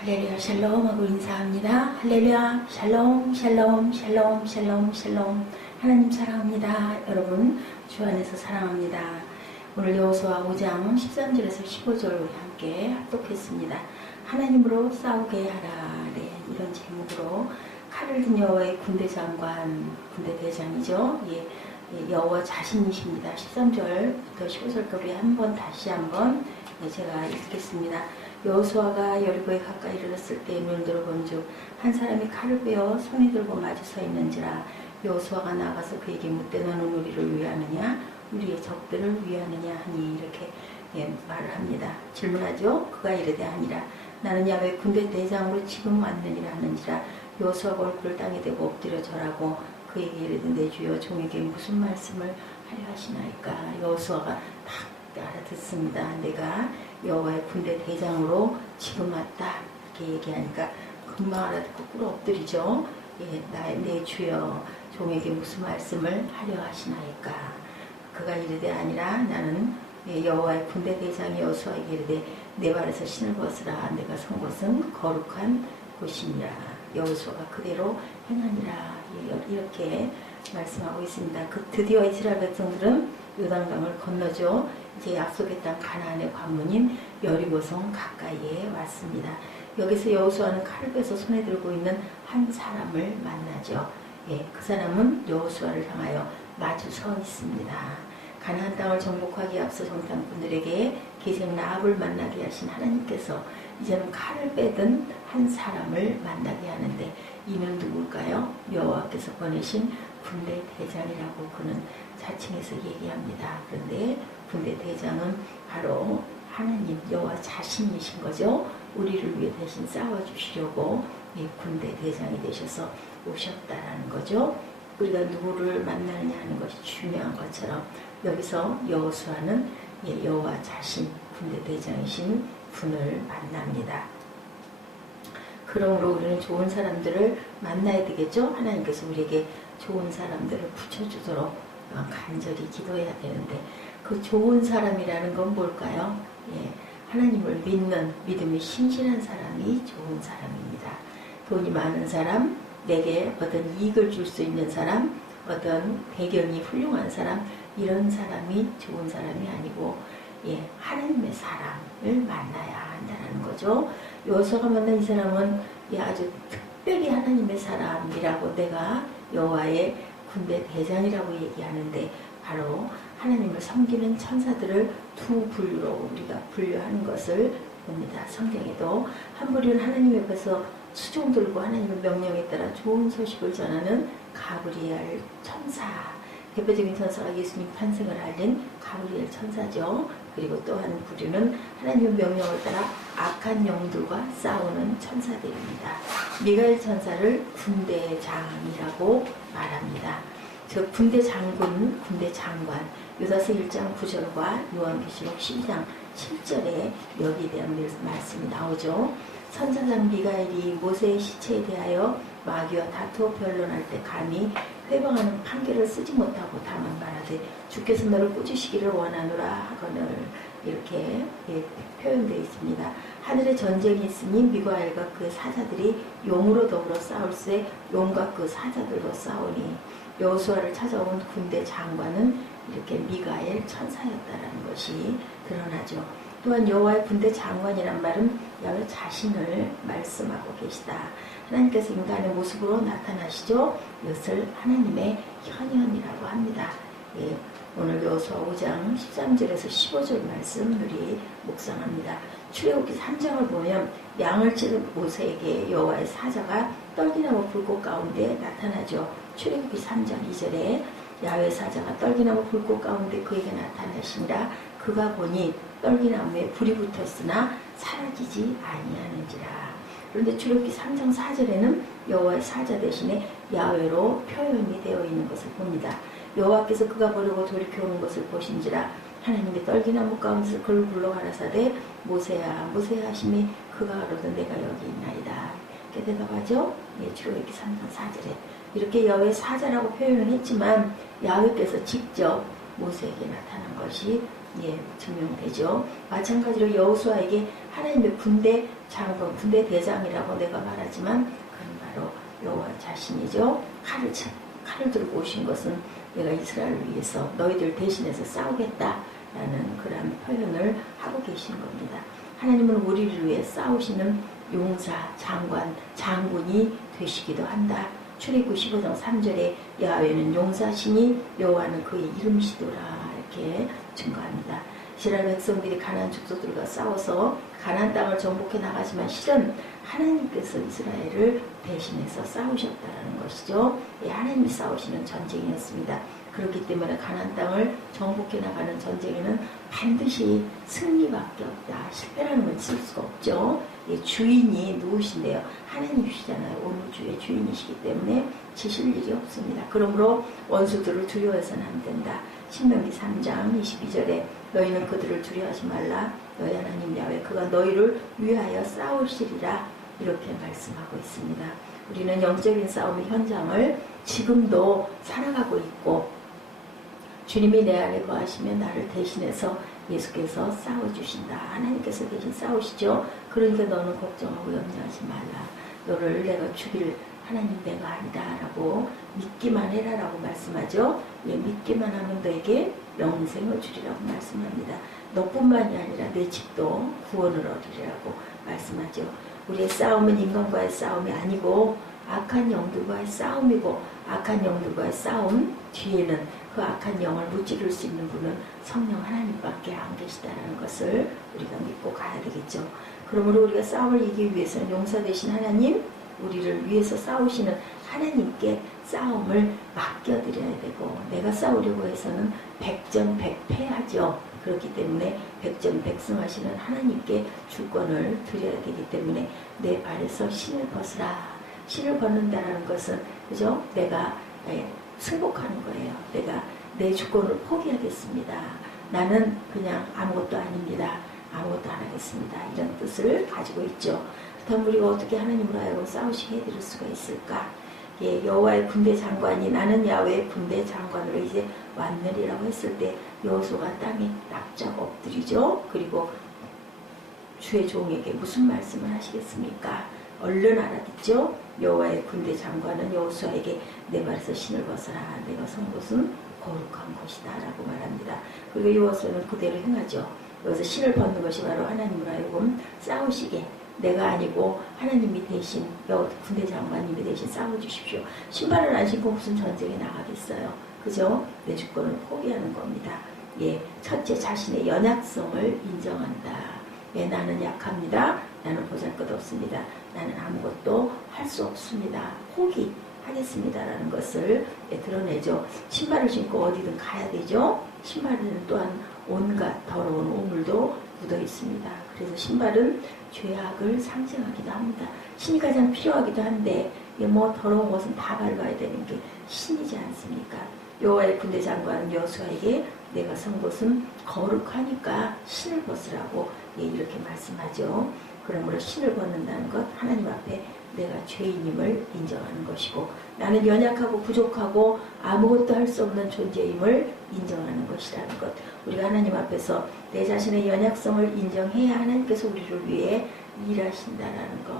할렐루야 샬롬 하고 인사합니다. 할렐루야 샬롬 샬롬 샬롬 샬롬 샬롬. 하나님 사랑합니다. 여러분 주 안에서 사랑합니다. 오늘 여호수아 5장 13절에서 15절 우리 함께 합독했습니다. 하나님으로 싸우게 하라. 네, 이런 제목으로 칼을 든 여호와의 군대 장관, 군대 대장이죠. 여호와 자신이십니다. 13절부터 15절까지 다시 한번 제가 읽겠습니다. 여호수아가 여리고에 가까이 이르렀을 때 눈을 들어본즉 한 사람이 칼을 빼어 손에 들고 마주 서 있는지라. 여호수아가 나가서 그에게 묻되 너는 우리를 위하느냐 우리의 적들을 위하느냐 하니 이렇게 말을 합니다. 질문하죠. 그가 이르되 아니라 나는 야훼 군대 대장으로 지금 왔느니라 하는지라. 여호수아가 얼굴을 땅에 대고 엎드려 절하고 그에게 이르되 내 주여 종에게 무슨 말씀을 하려 하시나이까. 여호수아가 딱 알아듣습니다. 내가 여호와의 군대 대장으로 지금 왔다 이렇게 얘기하니까 금방 알아듣고 꿇어 엎드리죠. 내 주여 종에게 무슨 말씀을 하려 하시나이까. 그가 이르되 아니라 나는 여호와의 군대 대장이 여호수아에게 이르되 내 발에서 신을 벗으라. 내가 선 곳은 거룩한 곳이니라. 여호수아가 그대로 행하니라. 이렇게 말씀하고 있습니다. 드디어 이스라엘 백성들은 요단강을 건너죠. 이제 약속의 땅 가나안의 관문인 여리고성 가까이에 왔습니다. 여기서 여호수아는 칼을 빼서 손에 들고 있는 한 사람을 만나죠. 그 사람은 여호수아를 향하여 마주 서 있습니다. 가나안 땅을 정복하기에 앞서 정탐꾼들에게 계생 라합을 만나게 하신 하나님께서 이제는 칼을 빼든 한 사람을 만나게 하는데 이는 누굴까요? 여호와께서 보내신 군대 대장이라고 그는 자칭해서 얘기합니다. 그런데 군대 대장은 바로 하나님 여호와 자신이신 거죠. 우리를 위해 대신 싸워주시려고 군대 대장이 되셔서 오셨다라는 거죠. 우리가 누구를 만나느냐 하는 것이 중요한 것처럼 여기서 여호수아는 여호와 자신 군대 대장이신 분을 만납니다. 그러므로 우리는 좋은 사람들을 만나야 되겠죠. 하나님께서 우리에게 좋은 사람들을 붙여주도록 간절히 기도해야 되는데 그 좋은 사람이라는 건 뭘까요? 하나님을 믿는 믿음이 신실한 사람이 좋은 사람입니다. 돈이 많은 사람, 내게 어떤 이익을 줄 수 있는 사람, 어떤 배경이 훌륭한 사람, 이런 사람이 좋은 사람이 아니고 하나님의 사람을 만나야 한다는 거죠. 여호수아가 만난 이 사람은 아주 특별히 하나님의 사람이라고 내가 여호와의 군대 대장이라고 얘기하는데 바로 하나님을 섬기는 천사들을 두 부류로 우리가 분류하는 것을 봅니다. 성경에도 한 부류는 하나님 옆에서 수종 들고 하나님의 명령에 따라 좋은 소식을 전하는 가브리엘 천사, 대표적인 천사가 예수님 탄생을 알린 가브리엘 천사죠. 그리고 또 한 부류는 하나님의 명령을 따라 악한 영들과 싸우는 천사들입니다. 미가엘 천사를 군대장이라고 말합니다. 저 군대 장군, 군대 장관, 유다서 1장 9절과 요한계시록 12장 7절에 여기에 대한 말씀이 나오죠. 선사장 미가엘이 모세의 시체에 대하여 마귀와 다투어 변론할 때 감히 회방하는 판결을 쓰지 못하고 다만 말하되 주께서 너를 꾸짖으시기를 원하노라 하거늘 이렇게 표현되어 있습니다. 하늘에 전쟁이 있으니 미가엘과 그 사자들이 용으로 더불어 싸울세 용과 그 사자들도 싸우니 여호수아를 찾아온 군대 장관은 이렇게 미가엘 천사였다라는 것이 드러나죠. 또한 여호와의 군대 장관이란 말은 야훼 자신을 말씀하고 계시다. 하나님께서 인간의 모습으로 나타나시죠. 이것을 하나님의 현현이라고 합니다. 오늘 여호수아 5장 13절에서 15절 말씀 우리 묵상합니다. 출애굽기 3장을 보면 양을 치는 모세에게 여호와의 사자가 떨기나무 불꽃 가운데 나타나죠. 출애굽기 3장 2절에 야훼 사자가 떨기나무 불꽃 가운데 그에게 나타나시니라. 그가 보니 떨기나무에 불이 붙었으나 사라지지 아니하는지라. 그런데 출애굽기 3장 4절에는 여호와의 사자 대신에 야훼로 표현이 되어 있는 것을 봅니다. 여호와께서 그가 보려고 돌이켜오는 것을 보신지라. 하나님의 떨기나무 가운데서 그를 불러 가라사대 모세야 모세야 하시니 그가 가로되 내가 여기 있나이다. 이렇게 대답하죠. 출애굽기 3장 4절에 이렇게 야훼 사자라고 표현을 했지만 야훼께서 직접 모세에게 나타난 것이 증명되죠. 마찬가지로 여호수아에게 하나님의 군대 장군, 군대 대장이라고 내가 말하지만 그는 바로 여호와 자신이죠. 칼을 들고 오신 것은 내가 이스라엘을 위해서 너희들 대신해서 싸우겠다라는 그런 표현을 하고 계신 겁니다. 하나님은 우리를 위해 싸우시는 용사, 장군이 되시기도 한다. 출애굽 15장 3절에 야훼는 용사시니 여호와는 그의 이름이시더라 이렇게 증거합니다. 이스라엘 백성들이 가나안 족속들과 싸워서 가나안 땅을 정복해 나가지만 실은 하나님께서 이스라엘을 대신해서 싸우셨다는 것이죠. 하나님이 싸우시는 전쟁이었습니다. 그렇기 때문에 가나안 땅을 정복해 나가는 전쟁에는 반드시 승리밖에 없다. 실패라는 건 있을 수가 없죠. 주인이 누구신데요? 하나님이시잖아요. 온 우주의 주인이시기 때문에 지실 일이 없습니다. 그러므로 원수들을 두려워해서는 안 된다. 신명기 3장 22절에 너희는 그들을 두려워하지 말라. 너희 하나님 야훼 그가 너희를 위하여 싸우시리라 이렇게 말씀하고 있습니다. 우리는 영적인 싸움의 현장을 지금도 살아가고 있고 주님이 내 안에 거하시면 나를 대신해서 예수께서 싸워주신다. 하나님께서 대신 싸우시죠. 그러니까 너는 걱정하고 염려하지 말라. 너를 내가 죽일 하나님 내가 아니다 라고 믿기만 해라 라고 말씀하죠. 믿기만 하면 너에게 영생을 주리라고 말씀합니다. 너뿐만이 아니라 내 집도 구원을 얻으리라고 말씀하죠. 우리의 싸움은 인간과의 싸움이 아니고 악한 영들과의 싸움이고 악한 영들과의 싸움 뒤에는 그 악한 영을 무찌를 수 있는 분은 성령 하나님밖에 안 계시다는 것을 우리가 믿고 가야 되겠죠. 그러므로 우리가 싸움을 이기기 위해서는 용사 되신 하나님, 우리를 위해서 싸우시는 하나님께 싸움을 맡겨드려야 되고 내가 싸우려고 해서는 백전백패하죠. 그렇기 때문에 백전백승하시는 하나님께 주권을 드려야 되기 때문에 내 발에서 신을 벗으라. 신을 벗는다는 것은 그죠? 내가 승복하는 거예요. 내가 내 주권을 포기하겠습니다. 나는 그냥 아무것도 아닙니다. 아무것도 안 하겠습니다. 이런 뜻을 가지고 있죠. 그렇다면 우리가 어떻게 하나님으로 하여금 싸우시게 해드릴 수가 있을까? 여호와의 군대 장관이 나는 야훼의 군대 장관으로 이제 왔느니라고 했을 때 여호수아가 땅에 납작 엎드리죠. 그리고 주의 종에게 무슨 말씀을 하시겠습니까? 얼른 알아듣죠. 여호와의 군대 장관은 여호수아에게 내 발에서 신을 벗어라. 내가 선 곳은 거룩한 곳이다 라고 말합니다. 그리고 여호수아는 그대로 행하죠. 여기서 신을 벗는 것이 바로 하나님으로 하여금 싸우시게 내가 아니고 하나님이 대신 군대 장관님이 대신 싸워주십시오. 신발을 안 신고 무슨 전쟁에 나가겠어요. 그죠? 내 주권을 포기하는 겁니다. 첫째 자신의 연약성을 인정한다. 나는 약합니다. 나는 보잘것없습니다. 나는 아무것도 할 수 없습니다. 포기하겠습니다라는 것을 드러내죠. 신발을 신고 어디든 가야 되죠. 신발에는 또한 온갖 더러운 오물도 묻어 있습니다. 그래서 신발은 죄악을 상징하기도 합니다. 신이 가장 필요하기도 한데 더러운 것은 다 밟아야 되는 게 신이지 않습니까? 여호와의 군대 장관은 여호수아에게 내가 선 곳은 거룩하니까 신을 벗으라고 이렇게 말씀하죠. 그러므로 신을 벗는다는 것 하나님 앞에 내가 죄인임을 인정하는 것이고 나는 연약하고 부족하고 아무것도 할 수 없는 존재임을 인정하는 것이라는 것. 우리가 하나님 앞에서 내 자신의 연약성을 인정해야 하나님께서 우리를 위해 일하신다라는 것.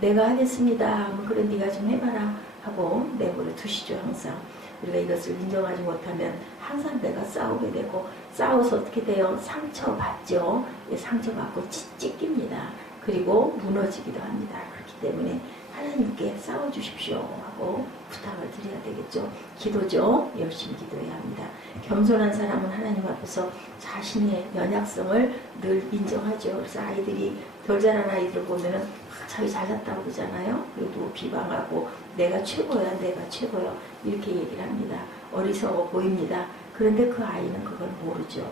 내가 하겠습니다. 그래 네가 좀 해봐라 하고 내버려 두시죠. 항상. 우리가 이것을 인정하지 못하면 항상 내가 싸우게 되고 싸워서 어떻게 돼요? 상처받죠. 상처받고 찢깁니다. 그리고 무너지기도 합니다. 그렇기 때문에 하나님께 싸워주십시오 하고 부탁을 드려야 되겠죠. 기도죠. 열심히 기도해야 합니다. 겸손한 사람은 하나님 앞에서 자신의 연약성을 늘 인정하죠. 그래서 아이들이 덜 자란 아이들 보면은 자기 잘났다고 그러잖아요. 그리고 비방하고 내가 최고야 내가 최고야 이렇게 얘기를 합니다. 어리석어 보입니다. 그런데 그 아이는 그걸 모르죠.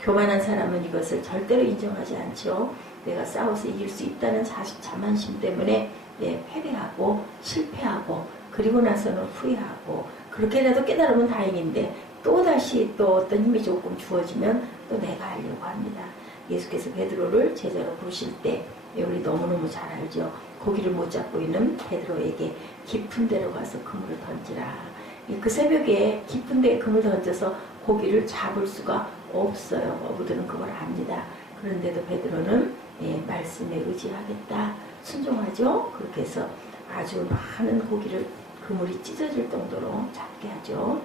교만한 사람은 이것을 절대로 인정하지 않죠. 내가 싸워서 이길 수 있다는 자만심 때문에 패배하고 실패하고 그리고 나서는 후회하고 그렇게라도 깨달으면 다행인데 또다시 또 어떤 힘이 조금 주어지면 또 내가 하려고 합니다. 예수께서 베드로를 제자로 부르실 때 우리 너무너무 잘 알죠. 고기를 못 잡고 있는 베드로에게 깊은 데로 가서 그물을 던지라. 그 새벽에 깊은 데에 그물 던져서 고기를 잡을 수가 없어요. 어부들은 그걸 압니다. 그런데도 베드로는 말씀에 의지하겠다. 순종하죠. 그렇게 해서 아주 많은 고기를 그물이 찢어질 정도로 잡게 하죠.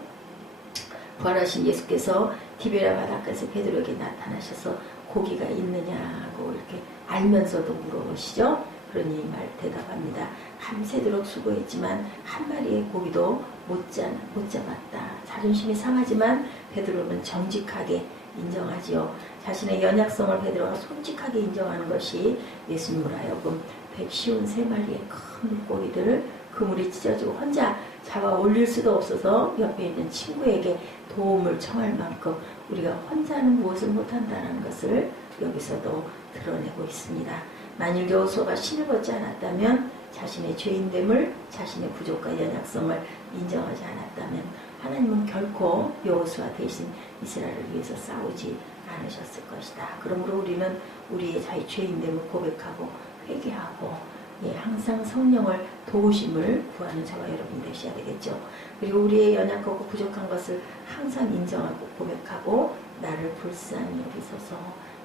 부활하신 예수께서 디베랴 바닷가에서 베드로에게 나타나셔서 고기가 있느냐고 이렇게 알면서도 물어보시죠. 그러니 대답합니다. 밤새도록 수고했지만 한 마리의 고기도 못 잡았다. 자존심이 상하지만 베드로는 정직하게 인정하지요. 자신의 연약성을 베드로가 솔직하게 인정하는 것이 예수님으로 하여금 153마리의 큰 물고기들을 그물이 찢어지고 혼자 잡아 올릴 수도 없어서 옆에 있는 친구에게 도움을 청할 만큼 우리가 혼자는 무엇을 못한다는 것을 여기서도 드러내고 있습니다. 만일 여호수아가 신을 벗지 않았다면, 자신의 죄인됨을, 자신의 부족과 연약성을 인정하지 않았다면 하나님은 결코 여호수아 대신 이스라엘을 위해서 싸우지 않으셨을 것이다. 그러므로 우리는 우리의 자기 죄인됨을 고백하고 회개하고 항상 성령을 도우심을 구하는 저와 여러분 되셔야 되겠죠. 그리고 우리의 연약하고 부족한 것을 항상 인정하고 고백하고 나를 불쌍히 여기소서,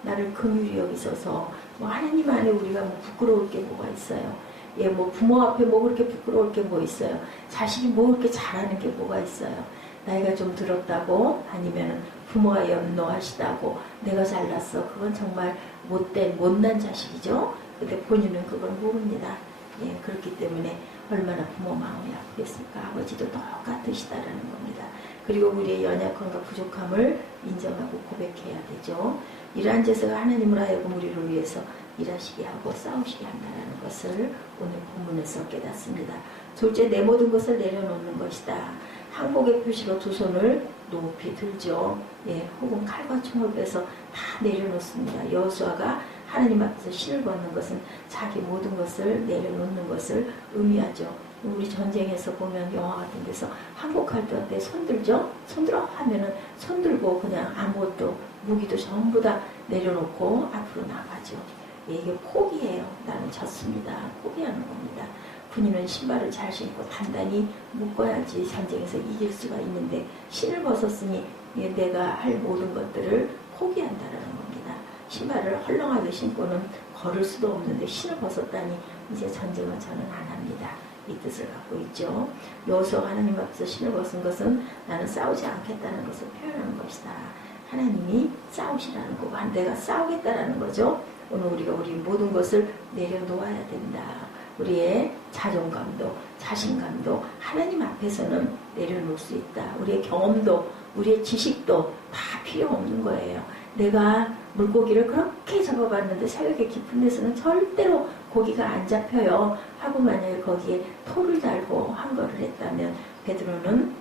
나를 긍휼히 여기소서. 하나님 안에 우리가 부끄러울 게 뭐가 있어요. 부모 앞에 그렇게 부끄러울 게 뭐 있어요. 자식이 그렇게 잘하는 게 뭐가 있어요. 나이가 좀 들었다고, 아니면 부모가 연노하시다고 내가 잘났어, 그건 정말 못난 자식이죠. 근데 본인은 그걸 모릅니다. 그렇기 때문에 얼마나 부모 마음이 아프겠습니까? 아버지도 똑같으시다라는 겁니다. 그리고 우리의 연약함과 부족함을 인정하고 고백해야 되죠. 이러한 제사가 하나님으로 하여금 우리를 위해서 일하시게 하고 싸우시게 한다는 것을 오늘 본문에서 깨닫습니다. 둘째, 내 모든 것을 내려놓는 것이다. 항복의 표시로 두 손을 높이 들죠. 혹은 칼과 총을 빼서 다 내려놓습니다. 여호수아가 하나님 앞에서 신을 벗는 것은 자기 모든 것을 내려놓는 것을 의미하죠. 우리 전쟁에서 보면 영화 같은 데서 항복할 때 손 들죠? 손 들어 하면은 손 들고 그냥 아무것도, 무기도 전부 다 내려놓고 앞으로 나가죠. 이게 포기예요. 나는 졌습니다. 포기하는 겁니다. 군인은 신발을 잘 신고 단단히 묶어야지 전쟁에서 이길 수가 있는데, 신을 벗었으니 내가 할 모든 것들을 포기한다라는 겁니다. 신발을 헐렁하게 신고는 걸을 수도 없는데 신을 벗었다니 이제 전쟁은 저는 안 합니다. 이 뜻을 갖고 있죠. 여호수아가 하나님 앞에서 신을 벗은 것은 나는 싸우지 않겠다는 것을 표현하는 것이다. 하나님이 싸우시라는 거고 내가 싸우겠다라는 거죠. 오늘 우리가 우리 모든 것을 내려놓아야 된다. 우리의 자존감도 자신감도 하나님 앞에서는 내려놓을 수 있다. 우리의 경험도 우리의 지식도 다 필요 없는 거예요. 내가 물고기를 그렇게 잡아봤는데 새벽에 깊은 데서는 절대로 고기가 안 잡혀요 하고 만약에 거기에 토를 달고 한 거를 했다면 베드로는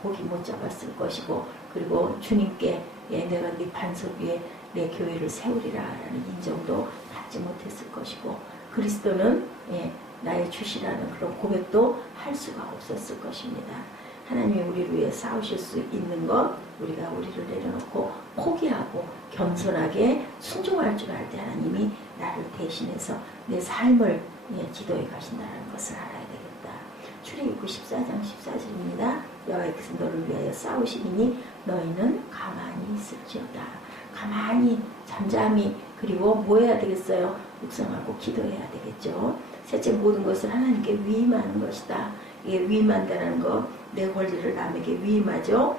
고기 못 잡았을 것이고, 그리고 주님께 내가 네 반석 위에 내 교회를 세우리라 라는 인정도 받지 못했을 것이고, 그리스도는 나의 주시라는 그런 고백도 할 수가 없었을 것입니다. 하나님이 우리를 위해 싸우실 수 있는 것, 우리가 우리를 내려놓고 포기하고 겸손하게 순종할 줄 알 때 하나님이 나를 대신해서 내 삶을 지도해 가신다는 것을 알아야 되겠다. 출애굽기 14장 14절입니다. 여호와께서 너를 위하여 싸우시리니 너희는 가만히 있을지어다. 가만히 잠잠히, 그리고 뭐 해야 되겠어요? 묵상하고 기도해야 되겠죠. 셋째, 모든 것을 하나님께 위임하는 것이다. 위임한다는 거, 내 권리를 남에게 위임하죠.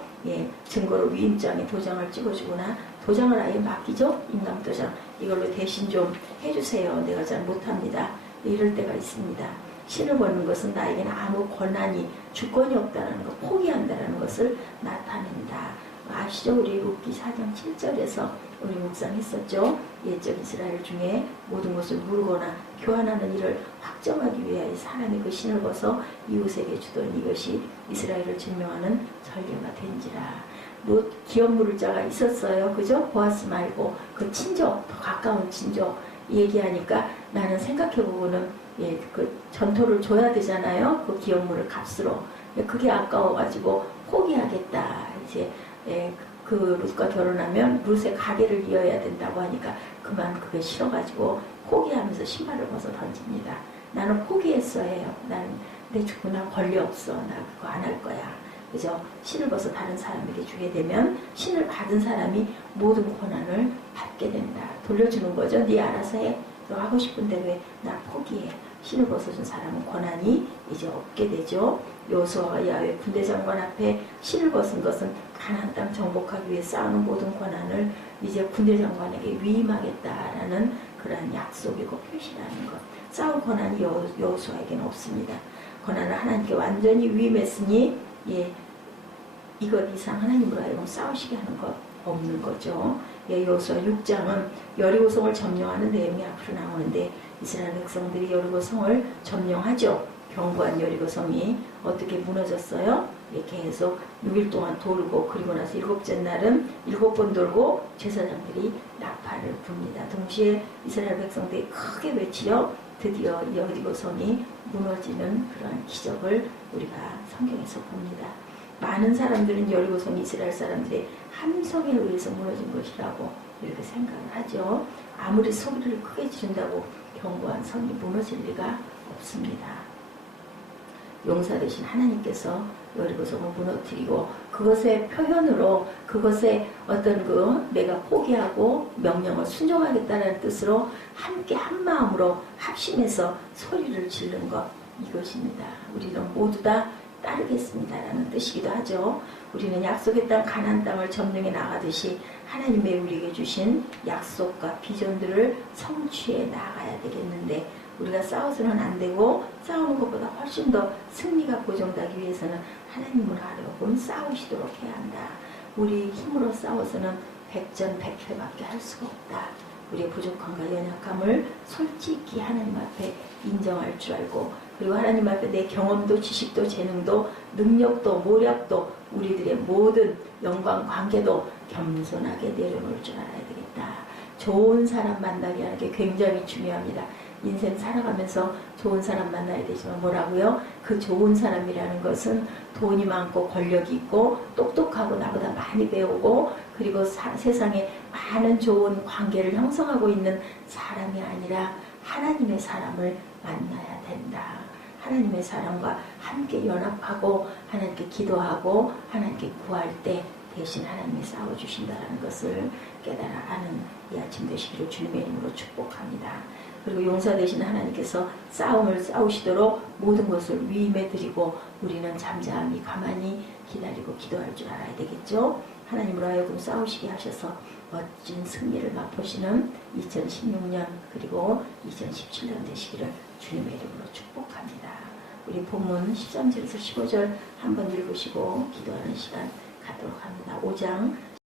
증거로 위임장에 도장을 찍어주거나 도장을 아예 맡기죠. 인감도장, 이걸로 대신 좀 해주세요. 내가 잘 못합니다. 이럴 때가 있습니다. 신을 벗는 것은 나에게는 아무 권한이, 주권이 없다는 것, 포기한다는 것을 나타낸다. 아시죠? 우리 룻기 4장 7절에서 우리 묵상했었죠. 옛적 이스라엘 중에 모든 것을 물거나 교환하는 일을 확정하기 위하여 사람이 그 신을 벗어 이웃에게 주던 이것이 이스라엘을 증명하는 전례가 된지라. 룻 기업 물을 자가 있었어요. 그죠? 보아스 말고 그 친족, 더 가까운 친족 얘기하니까 나는 생각해보고는 그 전토를 줘야 되잖아요. 그 기업 물을 값으로. 그게 아까워가지고 포기하겠다. 이제 그 룻과 결혼하면 룻의 가게를 이어야 된다고 하니까 그만 그게 싫어가지고 포기하면서 신발을 벗어 던집니다. 나는 포기했어 해요. 나는 내 죽고 난 권리 없어. 나 그거 안 할 거야. 그죠? 신을 벗어 다른 사람에게 주게 되면 신을 받은 사람이 모든 권한을 받게 된다. 돌려주는 거죠. 네 알아서 해. 너 하고 싶은 대로 해. 나 포기해. 신을 벗어준 사람은 권한이 이제 없게 되죠. 여호수아와 야훼 군대 장관 앞에 신을 벗은 것은 가나안 땅 정복하기 위해 쌓아놓은 모든 권한을 이제 군대 장관에게 위임하겠다라는 그러한 약속이고 표시라는 것. 싸울 권한이 여호수아에게는 없습니다. 권한을 하나님께 완전히 위임했으니 예, 이것 이상 하나님으로 하여금 싸우시게 하는 것 없는 거죠. 예, 여호수아 6장은 여리고성을 점령하는 내용이 앞으로 나오는데 이스라엘 백성들이 여리고성을 점령하죠. 견고한 여리고성이 어떻게 무너졌어요? 예, 계속 6일 동안 돌고 그리고 나서 7째 날은 7번 돌고 제사장들이 나팔을 붑니다. 동시에 이스라엘 백성들이 크게 외치려 드디어 여리고성이 무너지는 그런 기적을 우리가 성경에서 봅니다. 많은 사람들은 여리고성이 이스라엘 사람들의 함성에 의해서 무너진 것이라고 이렇게 생각을 하죠. 아무리 소리를 크게 지른다고 견고한 성이 무너질 리가 없습니다. 용사 되신 하나님께서 여리고성을 무너뜨리고 그것의 표현으로 그것의 어떤 내가 포기하고 명령을 순종하겠다는 뜻으로 함께 한 마음으로 합심해서 소리를 지른 것 이것입니다. 우리는 모두 다 따르겠습니다라는 뜻이기도 하죠. 우리는 약속의 땅 가나안 땅을 점령해 나가듯이 하나님의 우리에게 주신 약속과 비전들을 성취해 나가야 되겠는데 우리가 싸워서는 안 되고 싸우는 것보다 훨씬 더 승리가 보장되기 위해서는 하나님을 하려고 싸우시도록 해야 한다. 우리 힘으로 싸워서는 백전백패밖에 할 수가 없다. 우리의 부족함과 연약함을 솔직히 하나님 앞에 인정할 줄 알고 그리고 하나님 앞에 내 경험도 지식도 재능도 능력도 모략도 우리들의 모든 영광 관계도 겸손하게 내려놓을 줄 알아야 되겠다. 좋은 사람 만나게 하는 게 굉장히 중요합니다. 인생 살아가면서 좋은 사람 만나야 되지만 뭐라고요? 그 좋은 사람이라는 것은 돈이 많고 권력이 있고 똑똑하고 나보다 많이 배우고 그리고 세상에 많은 좋은 관계를 형성하고 있는 사람이 아니라 하나님의 사람을 만나야 된다. 하나님의 사람과 함께 연합하고 하나님께 기도하고 하나님께 구할 때 대신 하나님이 싸워주신다는 것을 깨달아 아는 이 아침 되시기를 주님의 이름으로 축복합니다. 그리고 용사 되신 하나님께서 싸움을 싸우시도록 모든 것을 위임해 드리고 우리는 잠잠히 가만히 기다리고 기도할 줄 알아야 되겠죠. 하나님으로 하여금 싸우시게 하셔서 멋진 승리를 맛보시는 2016년 그리고 2017년 되시기를 주님의 이름으로 축복합니다. 우리 본문 13절에서 15절 한번 읽으시고 기도하는 시간 갖도록 합니다. 5장